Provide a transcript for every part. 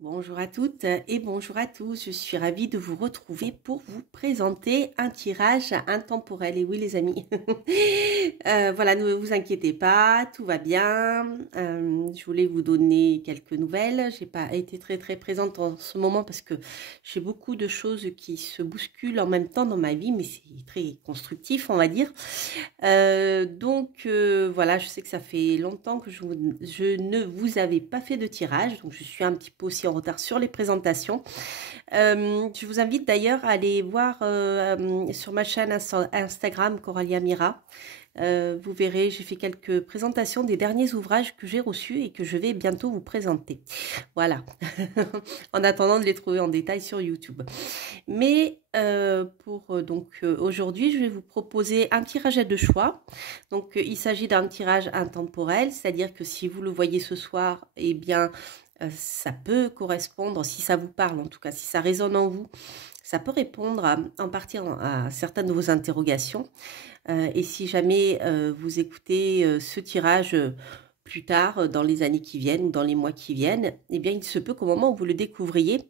Bonjour à toutes et bonjour à tous. Je suis ravie de vous retrouver pour vous présenter un tirage intemporel. Et oui, les amis, voilà, ne vous inquiétez pas, tout va bien. Je voulais vous donner quelques nouvelles. J'ai pas été très présente en ce moment parce que j'ai beaucoup de choses qui se bousculent en même temps dans ma vie, mais c'est très constructif, on va dire. Voilà, je sais que ça fait longtemps que je ne vous avais pas fait de tirage, donc je suis un petit peu aussi en retard sur les présentations. Je vous invite d'ailleurs à aller voir sur ma chaîne Instagram Coralia Mira. Vous verrez, j'ai fait quelques présentations des derniers ouvrages que j'ai reçus et que je vais bientôt vous présenter. Voilà, en attendant de les trouver en détail sur YouTube. Mais aujourd'hui, je vais vous proposer un tirage à deux choix. Donc, il s'agit d'un tirage intemporel, c'est-à-dire que si vous le voyez ce soir, eh bien, ça peut correspondre, si ça vous parle en tout cas, si ça résonne en vous, ça peut répondre en partie à certaines de vos interrogations. Et si jamais vous écoutez ce tirage plus tard, dans les années qui viennent ou dans les mois qui viennent, eh bien, il se peut qu'au moment où vous le découvriez,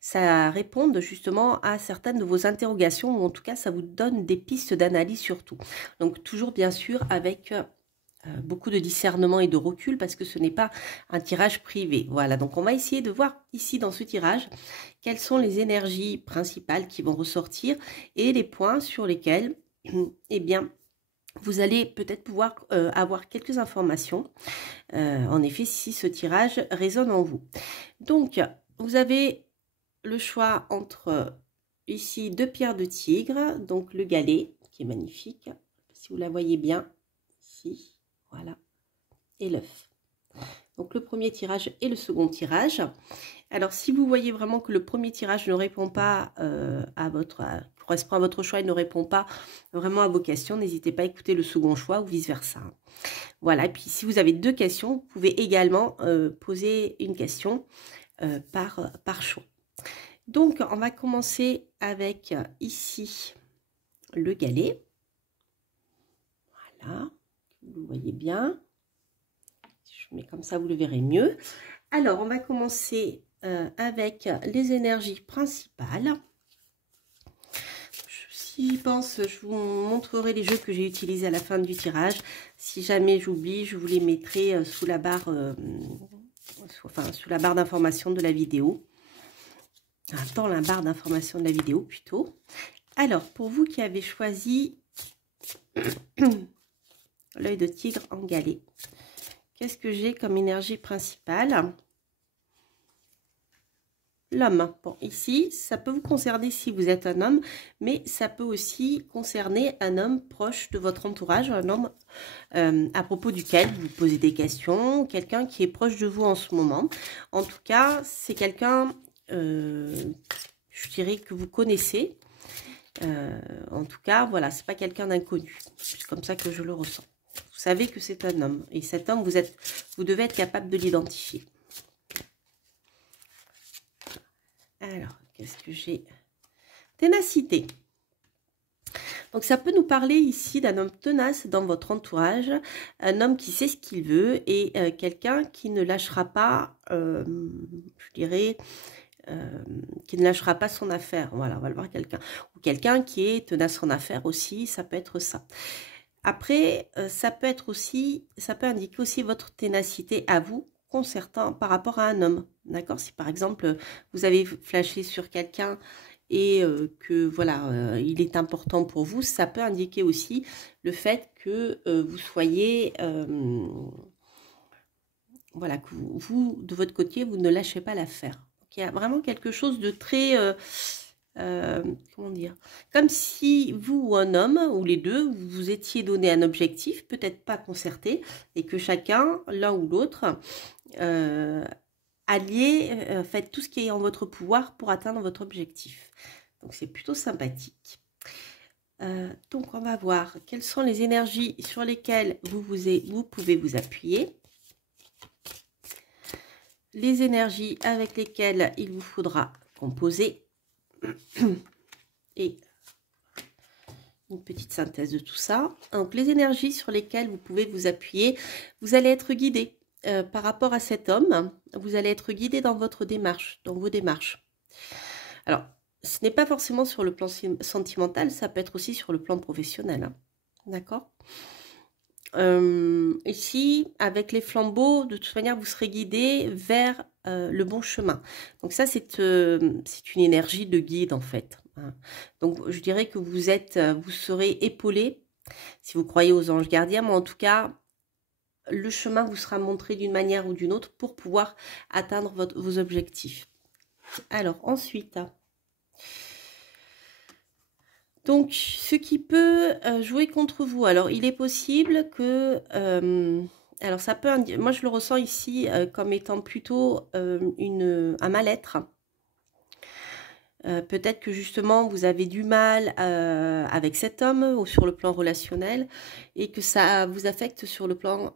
ça réponde justement à certaines de vos interrogations, ou en tout cas, ça vous donne des pistes d'analyse surtout. Donc, toujours bien sûr avec beaucoup de discernement et de recul, parce que ce n'est pas un tirage privé. Voilà, donc on va essayer de voir ici dans ce tirage quelles sont les énergies principales qui vont ressortir et les points sur lesquels, eh bien, vous allez peut-être pouvoir avoir quelques informations, en effet, si ce tirage résonne en vous. Donc, vous avez le choix entre ici deux pierres de tigre, donc le galet, qui est magnifique, si vous la voyez bien, ici, voilà, et l'œuf. Donc, le premier tirage et le second tirage. Alors, si vous voyez vraiment que le premier tirage ne répond pas correspond à votre choix et ne répond pas vraiment à vos questions, n'hésitez pas à écouter le second choix ou vice-versa. Voilà, et puis si vous avez deux questions, vous pouvez également poser une question par choix. Donc, on va commencer avec ici le galet. Voilà, vous voyez bien. Si je mets comme ça, vous le verrez mieux. Alors, on va commencer avec les énergies principales. Si j'y pense, je vous montrerai les jeux que j'ai utilisés à la fin du tirage. Si jamais j'oublie, je vous les mettrai sous la barre, sous la barre d'information de la vidéo. Dans la barre d'information de la vidéo plutôt. Alors, pour vous qui avez choisi l'œil de tigre en galet, qu'est-ce que j'ai comme énergie principale? L'homme. Bon, ici, ça peut vous concerner si vous êtes un homme, mais ça peut aussi concerner un homme proche de votre entourage, un homme à propos duquel vous posez des questions, quelqu'un qui est proche de vous en ce moment. En tout cas, c'est quelqu'un, je dirais, que vous connaissez. En tout cas, voilà, c'est pas quelqu'un d'inconnu. C'est comme ça que je le ressens. Vous savez que c'est un homme, et cet homme, vous devez être capable de l'identifier. Alors, qu'est-ce que j'ai? Ténacité. Donc, ça peut nous parler ici d'un homme tenace dans votre entourage, un homme qui sait ce qu'il veut et quelqu'un qui ne lâchera pas, je dirais, qui ne lâchera pas son affaire. Voilà, on va le voir quelqu'un. Ou quelqu'un qui est tenace en affaire aussi, ça peut être ça. Après, ça peut indiquer aussi votre ténacité à vous, par rapport à un homme, d'accord? Si par exemple, vous avez flashé sur quelqu'un et que voilà, il est important pour vous, ça peut indiquer aussi le fait que vous soyez, voilà, que vous, de votre côté, vous ne lâchez pas l'affaire. Donc, il y a vraiment quelque chose de très... comment dire, comme si vous ou un homme ou les deux vous vous étiez donné un objectif, peut-être pas concerté, et que chacun, l'un ou l'autre, faites tout ce qui est en votre pouvoir pour atteindre votre objectif. Donc c'est plutôt sympathique. Donc on va voir quelles sont les énergies sur lesquelles vous pouvez vous appuyer, les énergies avec lesquelles il vous faudra composer et une petite synthèse de tout ça. Donc les énergies sur lesquelles vous pouvez vous appuyer, vous allez être guidé. par rapport à cet homme, vous allez être guidé dans votre démarche, dans vos démarches. Alors, ce n'est pas forcément sur le plan sentimental, ça peut être aussi sur le plan professionnel. Hein. D'accord? Ici, avec les flambeaux, de toute manière, vous serez guidé vers le bon chemin. Donc ça, c'est une énergie de guide, en fait. Hein. Donc, je dirais que vous serez épaulé, si vous croyez aux anges gardiens, mais en tout cas, le chemin vous sera montré d'une manière ou d'une autre pour pouvoir atteindre vos objectifs. Alors, ensuite... Donc, ce qui peut jouer contre vous. Alors, il est possible que... alors, ça peut... Moi, je le ressens ici comme étant plutôt un mal-être. Peut-être que justement, vous avez du mal avec cet homme ou sur le plan relationnel et que ça vous affecte sur le plan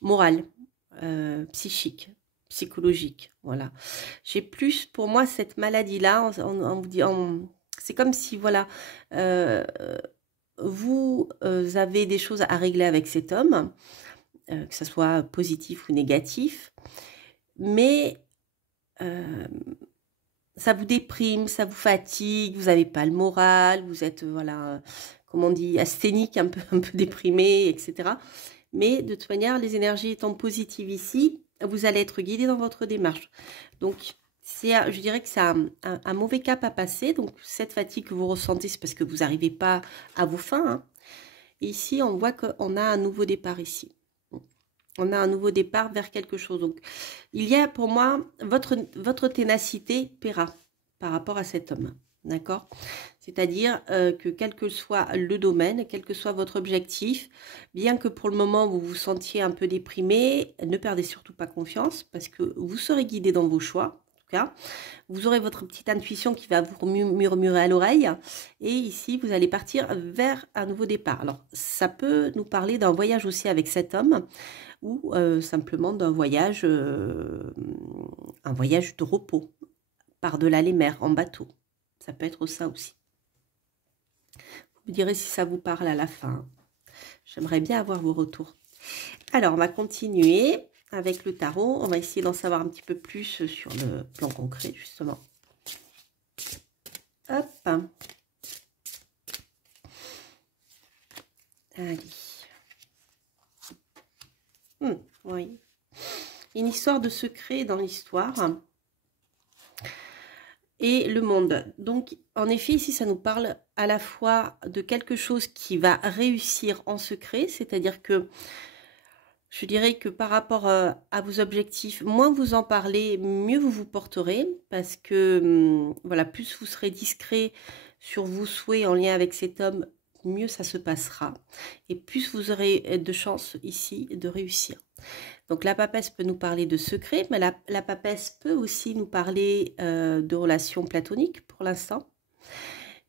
moral, psychique, psychologique. Voilà. J'ai plus, pour moi, cette maladie-là, c'est comme si, voilà, vous avez des choses à régler avec cet homme, que ce soit positif ou négatif, mais ça vous déprime, ça vous fatigue, vous n'avez pas le moral, vous êtes, voilà, comme on dit, asthénique, un peu déprimé, etc. Mais de toute manière, les énergies étant positives ici, vous allez être guidé dans votre démarche. Donc, je dirais que c'est un mauvais cap à passer. Donc, cette fatigue que vous ressentez, c'est parce que vous n'arrivez pas à vos fins. Hein. Ici, on voit qu'on a un nouveau départ ici. On a un nouveau départ vers quelque chose. Donc, il y a pour moi, votre ténacité paiera par rapport à cet homme. D'accord? C'est-à-dire que quel que soit le domaine, quel que soit votre objectif, bien que pour le moment vous vous sentiez un peu déprimé, ne perdez surtout pas confiance parce que vous serez guidé dans vos choix. En tout cas, vous aurez votre petite intuition qui va vous murmurer à l'oreille et ici vous allez partir vers un nouveau départ. Alors ça peut nous parler d'un voyage aussi avec cet homme ou simplement d'un voyage, un voyage de repos par-delà les mers en bateau. Ça peut être ça aussi. Vous me direz si ça vous parle à la fin. J'aimerais bien avoir vos retours. Alors, on va continuer avec le tarot. On va essayer d'en savoir un petit peu plus sur le plan concret, justement. Hop. Allez. Oui. Une histoire de secret dans l'histoire. Et le monde. Donc, en effet, ici, ça nous parle à la fois de quelque chose qui va réussir en secret, c'est-à-dire que je dirais que par rapport à vos objectifs, moins vous en parlez, mieux vous vous porterez, parce que, voilà, plus vous serez discret sur vos souhaits en lien avec cet homme, mieux ça se passera, et plus vous aurez de chances ici de réussir. Donc la papesse peut nous parler de secrets, mais la papesse peut aussi nous parler de relations platoniques pour l'instant.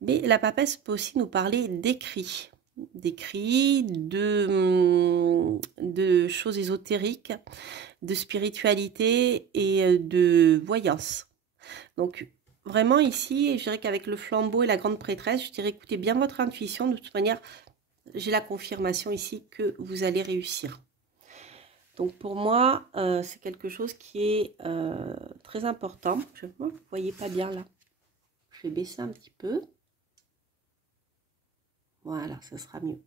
Mais la papesse peut aussi nous parler d'écrits, de choses ésotériques, de spiritualité et de voyance. Donc vraiment ici, je dirais qu'avec le flambeau et la grande prêtresse, je dirais écoutez bien votre intuition. De toute manière, j'ai la confirmation ici que vous allez réussir. Donc pour moi, c'est quelque chose qui est très important. Vous ne voyez pas bien là. Je vais baisser un petit peu. Voilà, ça sera mieux.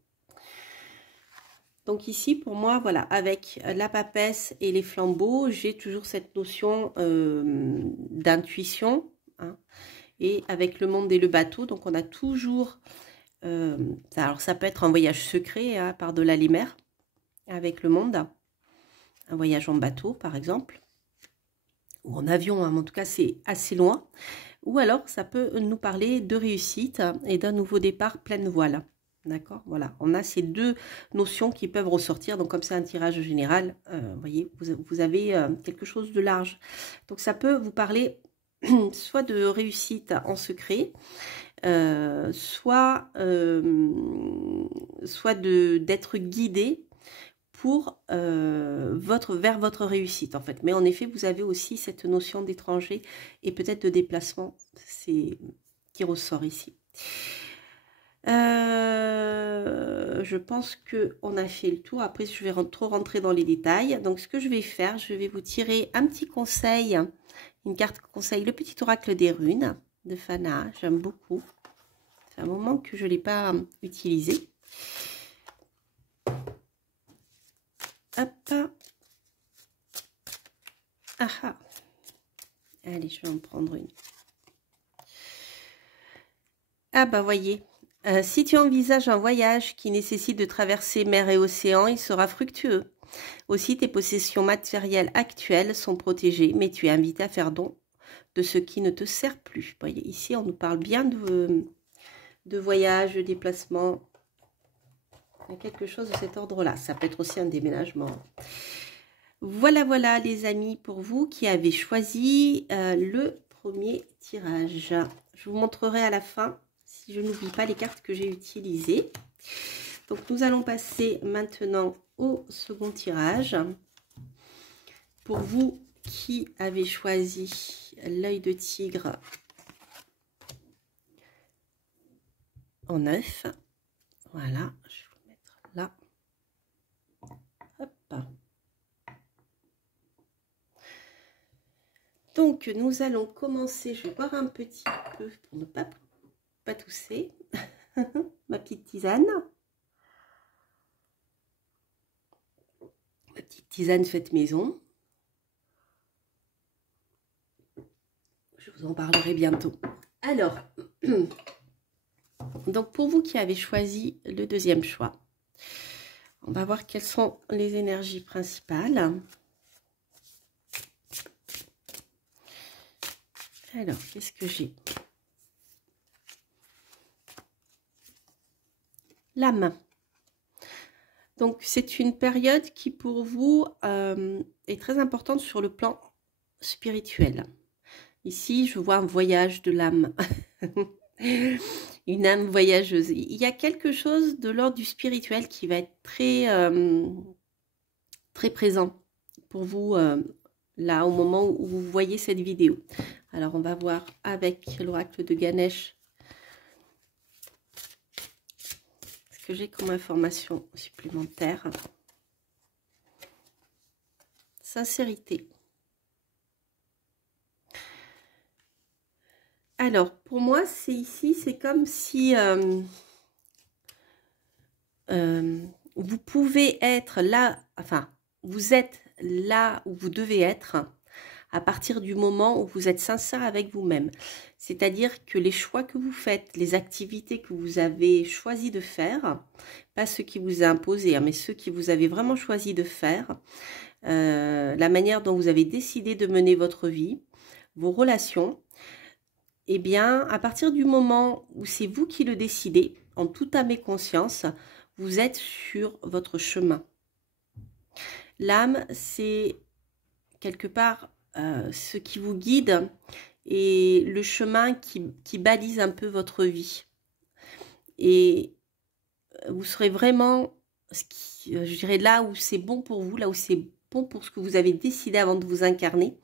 Donc ici, pour moi, voilà, avec la papesse et les flambeaux, j'ai toujours cette notion d'intuition. Hein, et avec le monde et le bateau, donc on a toujours... alors ça peut être un voyage secret hein, par-delà les mers avec le monde. Un voyage en bateau, par exemple, ou en avion, hein, mais en tout cas, c'est assez loin. Ou alors, ça peut nous parler de réussite et d'un nouveau départ pleine voile. D'accord? Voilà, on a ces deux notions qui peuvent ressortir. Donc, comme c'est un tirage général, vous voyez, vous avez quelque chose de large. Donc, ça peut vous parler soit de réussite en secret, soit d'être guidé pour vers votre réussite en fait. Mais en effet, vous avez aussi cette notion d'étranger et peut-être de déplacement qui ressort ici. Je pense qu'on a fait le tour. Après, je vais trop rentrer dans les détails. Donc, ce que je vais faire, je vais vous tirer un petit conseil, une carte conseil, le petit oracle des runes de Fana. J'aime beaucoup. C'est un moment que je ne l'ai pas utilisé. Hop. Ah ah. Allez, je vais en prendre une. Ah bah voyez, si tu envisages un voyage qui nécessite de traverser mer et océan, il sera fructueux. Aussi, tes possessions matérielles actuelles sont protégées, mais tu es invité à faire don de ce qui ne te sert plus. Vous voyez, ici, on nous parle bien de voyage, de déplacement. Il y a quelque chose de cet ordre-là. Ça peut être aussi un déménagement. Voilà, voilà les amis, pour vous qui avez choisi le premier tirage. Je vous montrerai à la fin, si je n'oublie pas les cartes que j'ai utilisées. Donc nous allons passer maintenant au second tirage. Pour vous qui avez choisi l'œil de tigre en 9. Voilà, je vais vous mettre là. Hop. Donc, nous allons commencer. Je vais boire un petit peu pour ne pas tousser. Ma petite tisane. Ma petite tisane faite maison. Je vous en parlerai bientôt. Alors, donc pour vous qui avez choisi le deuxième choix, on va voir quelles sont les énergies principales. Alors, qu'est-ce que j'ai? La main. Donc, c'est une période qui, pour vous, est très importante sur le plan spirituel. Ici, je vois un voyage de l'âme. Une âme voyageuse. Il y a quelque chose de l'ordre du spirituel qui va être très, très présent pour vous, là, au moment où vous voyez cette vidéo. Alors, on va voir avec l'oracle de Ganesh ce que j'ai comme information supplémentaire. Sincérité. Alors, pour moi, c'est ici, c'est comme si vous pouvez être là, enfin, vous êtes là où vous devez être à partir du moment où vous êtes sincère avec vous-même. C'est-à-dire que les choix que vous faites, les activités que vous avez choisi de faire, pas ceux qui vous a imposés, hein, mais ceux que vous avez vraiment choisi de faire, la manière dont vous avez décidé de mener votre vie, vos relations, eh bien, à partir du moment où c'est vous qui le décidez, en toute âme et conscience, vous êtes sur votre chemin. L'âme, c'est quelque part ce qui vous guide et le chemin qui balise un peu votre vie. Et vous serez vraiment, je dirais, là où c'est bon pour vous, là où c'est bon pour ce que vous avez décidé avant de vous incarner.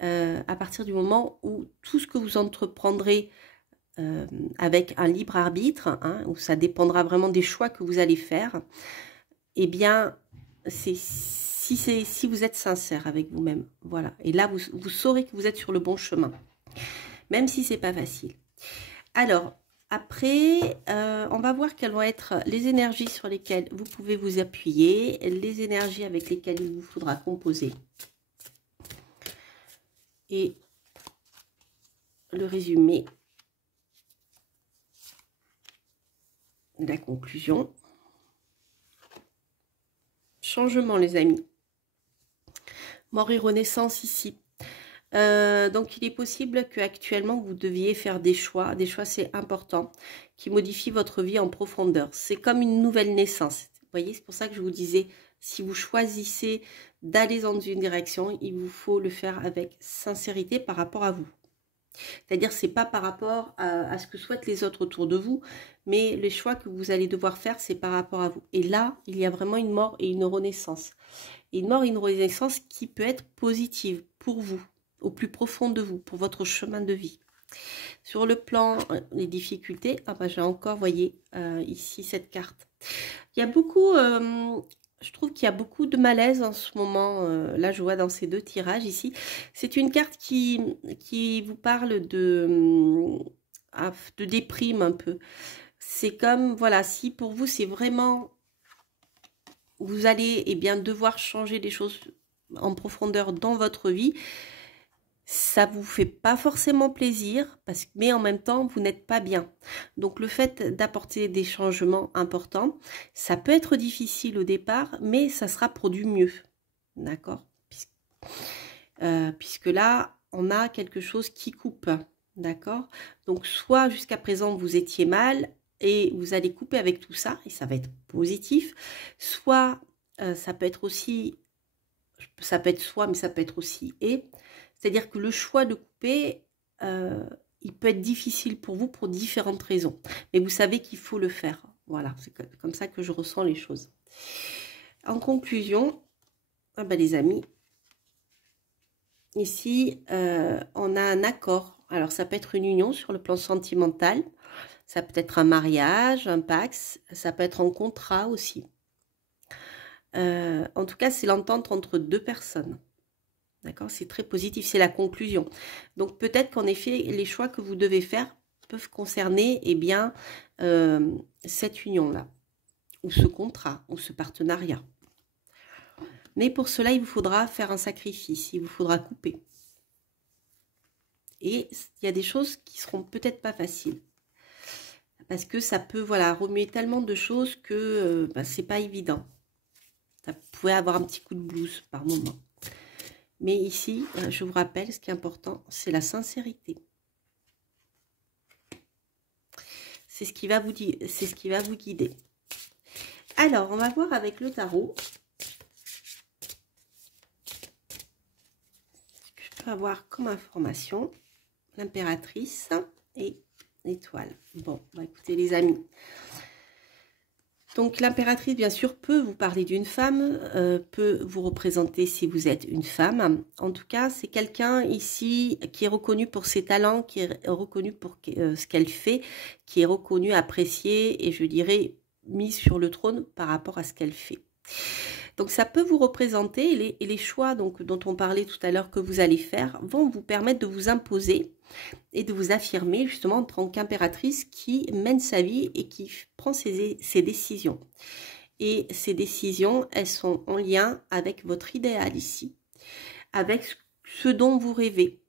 À partir du moment où tout ce que vous entreprendrez avec un libre arbitre, hein, où ça dépendra vraiment des choix que vous allez faire, eh bien, si vous êtes sincère avec vous-même, voilà. Et là, vous saurez que vous êtes sur le bon chemin, même si c'est pas facile. Alors, après, on va voir quelles vont être les énergies sur lesquelles vous pouvez vous appuyer, les énergies avec lesquelles il vous faudra composer. Et le résumé, la conclusion. Changement, les amis. Mort et renaissance ici. Donc, il est possible qu'actuellement, vous deviez faire des choix. Des choix, c'est important, qui modifient votre vie en profondeur. C'est comme une nouvelle naissance. Vous voyez, c'est pour ça que je vous disais, si vous choisissez d'aller dans une direction, il vous faut le faire avec sincérité par rapport à vous. C'est-à-dire, c'est pas par rapport à ce que souhaitent les autres autour de vous, mais les choix que vous allez devoir faire, c'est par rapport à vous. Et là, il y a vraiment une mort et une renaissance. Et une mort et une renaissance qui peut être positive pour vous, au plus profond de vous, pour votre chemin de vie. Sur le plan des difficultés, ah bah, j'ai encore, voyez, ici cette carte. Il y a beaucoup, je trouve qu'il y a beaucoup de malaise en ce moment. Là, je vois dans ces deux tirages ici. C'est une carte qui vous parle de déprime un peu. C'est comme, voilà, si pour vous, c'est vraiment, vous allez bien devoir changer des choses en profondeur dans votre vie, ça vous fait pas forcément plaisir, mais en même temps, vous n'êtes pas bien. Donc, le fait d'apporter des changements importants, ça peut être difficile au départ, mais ça sera pour du mieux. D'accord, puisque là, on a quelque chose qui coupe. D'accord. Donc, soit jusqu'à présent, vous étiez mal et vous allez couper avec tout ça, et ça va être positif. Soit, ça peut être aussi, ça peut être soit, mais ça peut être aussi et. C'est-à-dire que le choix de couper, il peut être difficile pour vous pour différentes raisons. Mais vous savez qu'il faut le faire. Voilà, c'est comme ça que je ressens les choses. En conclusion, ah ben les amis, ici, on a un accord. Alors, ça peut être une union sur le plan sentimental. Ça peut être un mariage, un pax. Ça peut être un contrat aussi. En tout cas, c'est l'entente entre deux personnes. D'accord, c'est très positif, c'est la conclusion. Donc peut-être qu'en effet, les choix que vous devez faire peuvent concerner cette union-là, ou ce contrat, ou ce partenariat. Mais pour cela, il vous faudra faire un sacrifice, il vous faudra couper. Et il y a des choses qui seront peut-être pas faciles. Parce que ça peut, voilà, remuer tellement de choses que c'est pas évident. Ça pouvait avoir un petit coup de blues par moment. Mais ici, je vous rappelle, ce qui est important, c'est la sincérité. C'est ce qui va vous dire, c'est ce qui va vous guider. Alors, on va voir avec le tarot. Ce que je peux avoir comme information. L'impératrice et l'étoile. Bon, bah écoutez les amis. Donc l'impératrice, bien sûr, peut vous parler d'une femme, peut vous représenter si vous êtes une femme. En tout cas, c'est quelqu'un ici qui est reconnu pour ses talents, qui est reconnu pour ce qu'elle fait, qui est reconnu, apprécié et je dirais mis sur le trône par rapport à ce qu'elle fait. Donc ça peut vous représenter et les choix donc, dont on parlait tout à l'heure que vous allez faire vont vous permettre de vous imposer et de vous affirmer justement en tant qu'impératrice qui mène sa vie et qui prend ses décisions. Et ces décisions, elles sont en lien avec votre idéal ici, avec ce dont vous rêvez.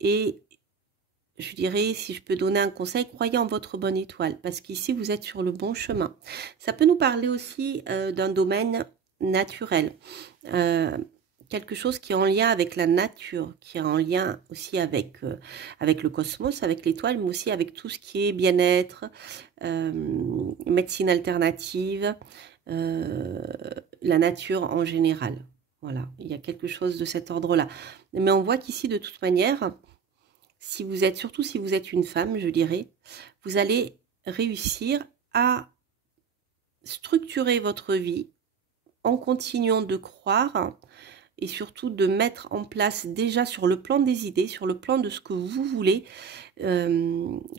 Et je dirais, si je peux donner un conseil, croyez en votre bonne étoile, parce qu'ici, vous êtes sur le bon chemin. Ça peut nous parler aussi d'un domaine naturel, quelque chose qui est en lien avec la nature, qui est en lien aussi avec le cosmos, avec l'étoile, mais aussi avec tout ce qui est bien-être, médecine alternative, la nature en général. Voilà, il y a quelque chose de cet ordre-là. Mais on voit qu'ici, de toute manière, surtout si vous êtes une femme, je dirais, vous allez réussir à structurer votre vie en continuant de croire et surtout de mettre en place déjà sur le plan des idées, sur le plan de ce que vous voulez,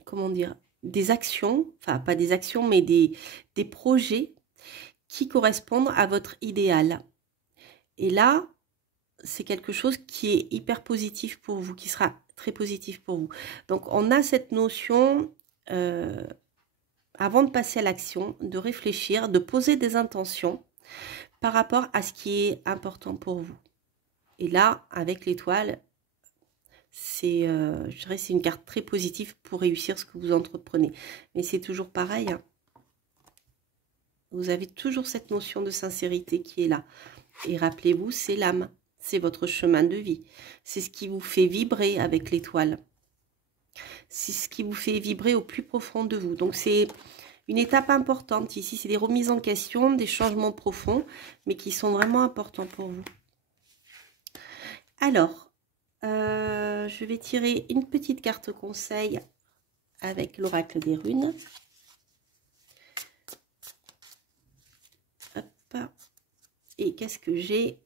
comment dire, des actions, enfin pas des actions, mais des projets qui correspondent à votre idéal. Et là, c'est quelque chose qui est hyper positif pour vous, qui sera très positif pour vous. Donc, on a cette notion, avant de passer à l'action, de réfléchir, de poser des intentions par rapport à ce qui est important pour vous. Et là, avec l'étoile, je dirais c'est une carte très positive pour réussir ce que vous entreprenez. Mais c'est toujours pareil, hein. Vous avez toujours cette notion de sincérité qui est là. Et rappelez-vous, c'est l'âme. C'est votre chemin de vie. C'est ce qui vous fait vibrer avec l'étoile. C'est ce qui vous fait vibrer au plus profond de vous. Donc, c'est une étape importante ici. C'est des remises en question, des changements profonds, mais qui sont vraiment importants pour vous. Alors, je vais tirer une petite carte conseil avec l'oracle des runes. Hop. Et qu'est-ce que j'ai ?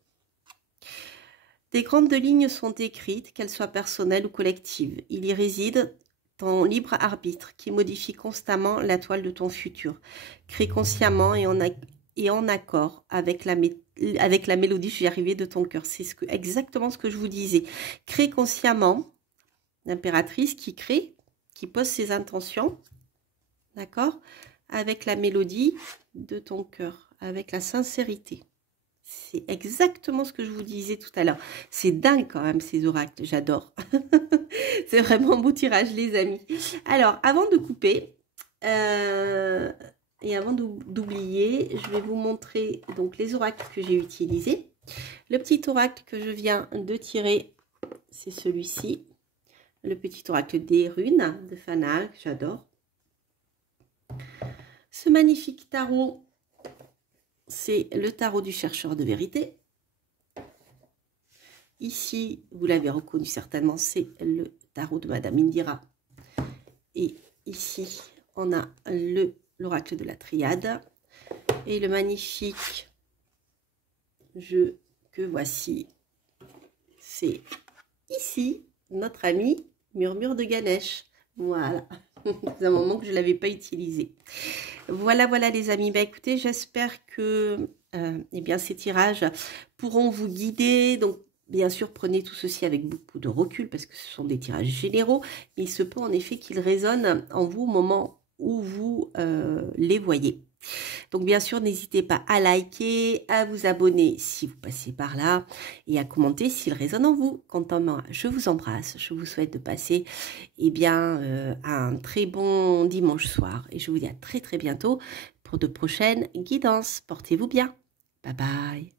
Des grandes lignes sont décrites, qu'elles soient personnelles ou collectives. Il y réside ton libre arbitre qui modifie constamment la toile de ton futur. Crée consciemment et en accord avec la mélodie, je suis arrivée, de ton cœur. C'est exactement ce que je vous disais. Crée consciemment, l'impératrice qui crée, qui pose ses intentions, d'accord, avec la mélodie de ton cœur, avec la sincérité. C'est exactement ce que je vous disais tout à l'heure. C'est dingue quand même ces oracles, j'adore. C'est vraiment un beau tirage les amis. Alors, avant de couper et avant d'oublier, je vais vous montrer donc les oracles que j'ai utilisés. Le petit oracle que je viens de tirer, c'est celui-ci. Le petit oracle des runes de Fana, que j'adore. Ce magnifique tarot, c'est le tarot du chercheur de vérité. Ici, vous l'avez reconnu certainement, c'est le tarot de Madame Indira. Et ici, on a l'oracle de la triade. Et le magnifique jeu que voici, c'est ici, notre ami Murmure de Ganesh. Voilà, c'est un moment que je ne l'avais pas utilisé. Voilà, voilà les amis. Bah, écoutez, j'espère que eh bien, ces tirages pourront vous guider. Donc, bien sûr, prenez tout ceci avec beaucoup de recul parce que ce sont des tirages généraux. Mais il se peut en effet qu'ils résonnent en vous au moment où vous les voyez. Donc, bien sûr, n'hésitez pas à liker, à vous abonner si vous passez par là et à commenter s'il résonne en vous. Quant à moi, je vous embrasse. Je vous souhaite de passer un très bon dimanche soir. Et je vous dis à très très bientôt pour de prochaines guidances. Portez-vous bien. Bye bye.